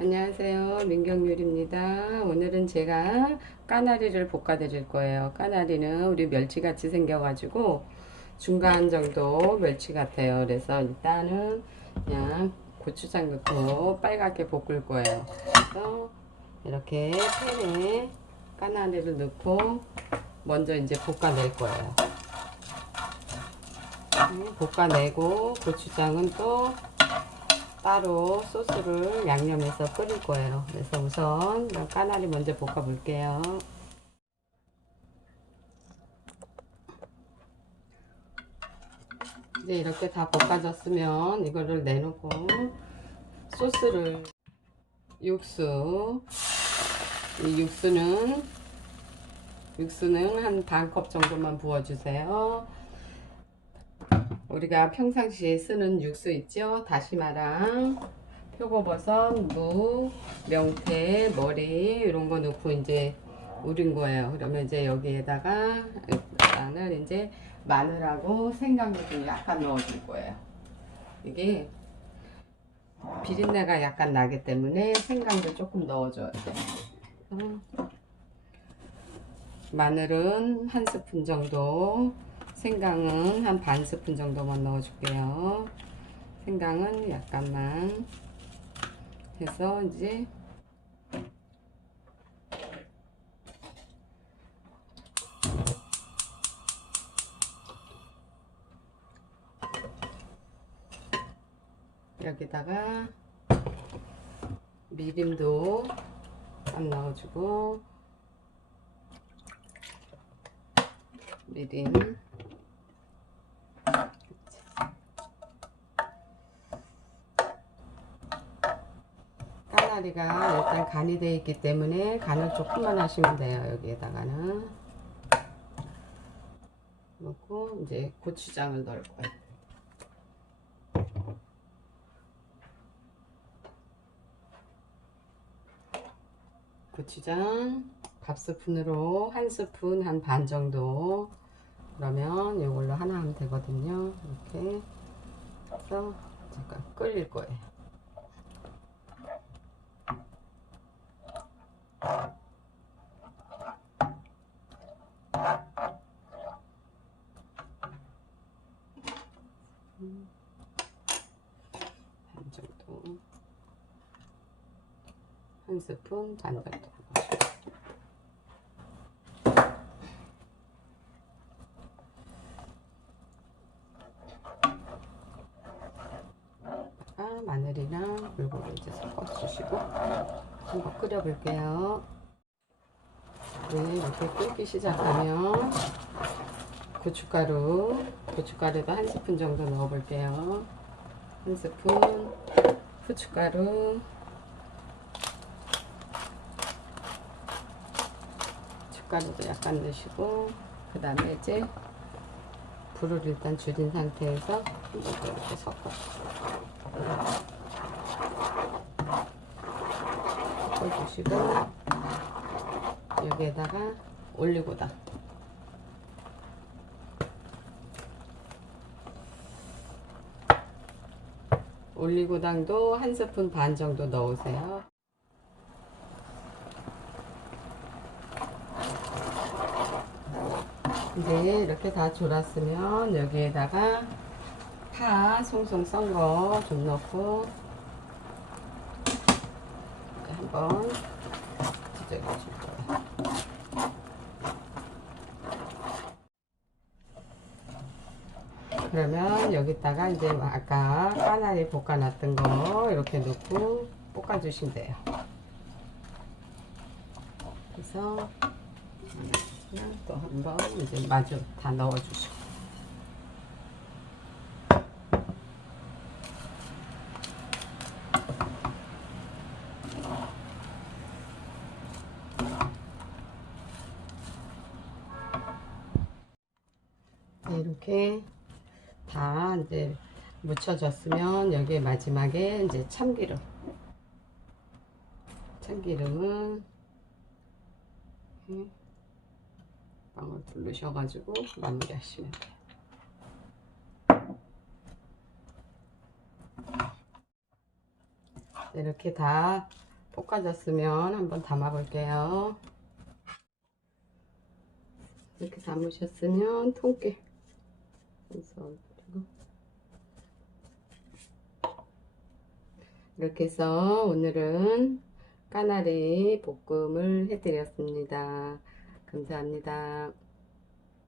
안녕하세요. 민경유리입니다. 오늘은 제가 까나리를 볶아 드릴 거예요. 까나리는 우리 멸치같이 생겨 가지고 중간 정도 멸치 같아요. 그래서 일단은 그냥 고추장 넣고 빨갛게 볶을 거예요. 그래서 이렇게 팬에 까나리를 넣고 먼저 이제 볶아낼 거예요. 네, 볶아내고 고추장은 또 따로 소스를 양념해서 끓일 거예요. 그래서 우선 까나리 먼저 볶아 볼게요. 이제 이렇게 다 볶아졌으면 이거를 내놓고 소스를 육수 이 육수는 육수는 한 반 컵 정도만 부어주세요. 우리가 평상시에 쓰는 육수 있죠? 다시마랑 표고버섯, 무, 명태, 머리 이런 거 넣고 이제 우린 거예요. 그러면 이제 여기에다가 일단은 이제 마늘하고 생강도 좀 약간 넣어줄 거예요. 이게 비린내가 약간 나기 때문에 생강도 조금 넣어줘야 돼요. 어. 마늘은 한 스푼 정도 생강은 한 반 스푼 정도만 넣어줄게요. 생강은 약간만 해서 이제 여기다가 미림도 안 넣어주고 미림 까나리가 일단 간이 되어 있기 때문에 간을 조금만 하시면 돼요 여기에다가는. 넣고 이제 고추장을 넣을 거예요. 고추장 밥 스푼으로 한 스푼 한 반 정도. 그러면 이걸로 하나 하면 되거든요. 이렇게 해서 잠깐 끓일 거예요 반 정도 한 스푼 반 정도 아, 마늘이랑 골고루 이제 섞어주시고 한번 끓여볼게요. 네, 이렇게 끓기 시작하면 고춧가루, 고춧가루도 한 스푼 정도 넣어볼게요. 한 스푼 후춧가루, 고춧가루도 약간 넣으시고 그 다음에 이제 불을 일단 줄인 상태에서 이렇게 섞어 섞어주시고 여기에다가 올리고당 올리고당도 한 스푼 반 정도 넣으세요. 이제 이렇게 다 졸았으면 여기에다가 파 송송 썬 거 좀 넣고 한번 뒤적여 줄 거예요. 그러면 여기다가 이제 아까 까나리 볶아놨던 거 이렇게 넣고 볶아주시면 돼요. 그래서 또 한번 이제 마주 다 넣어주시고. 네, 이렇게 다 이제 묻혀졌으면 여기에 마지막에 이제 참기름 참기름은 빵을 두르셔가지고 마무리 하시면 돼요. 이렇게 다 볶아졌으면 한번 담아 볼게요. 이렇게 담으셨으면 통깨 그래서 그리고 이렇게 해서 오늘은 까나리 볶음을 해드렸습니다. 감사합니다.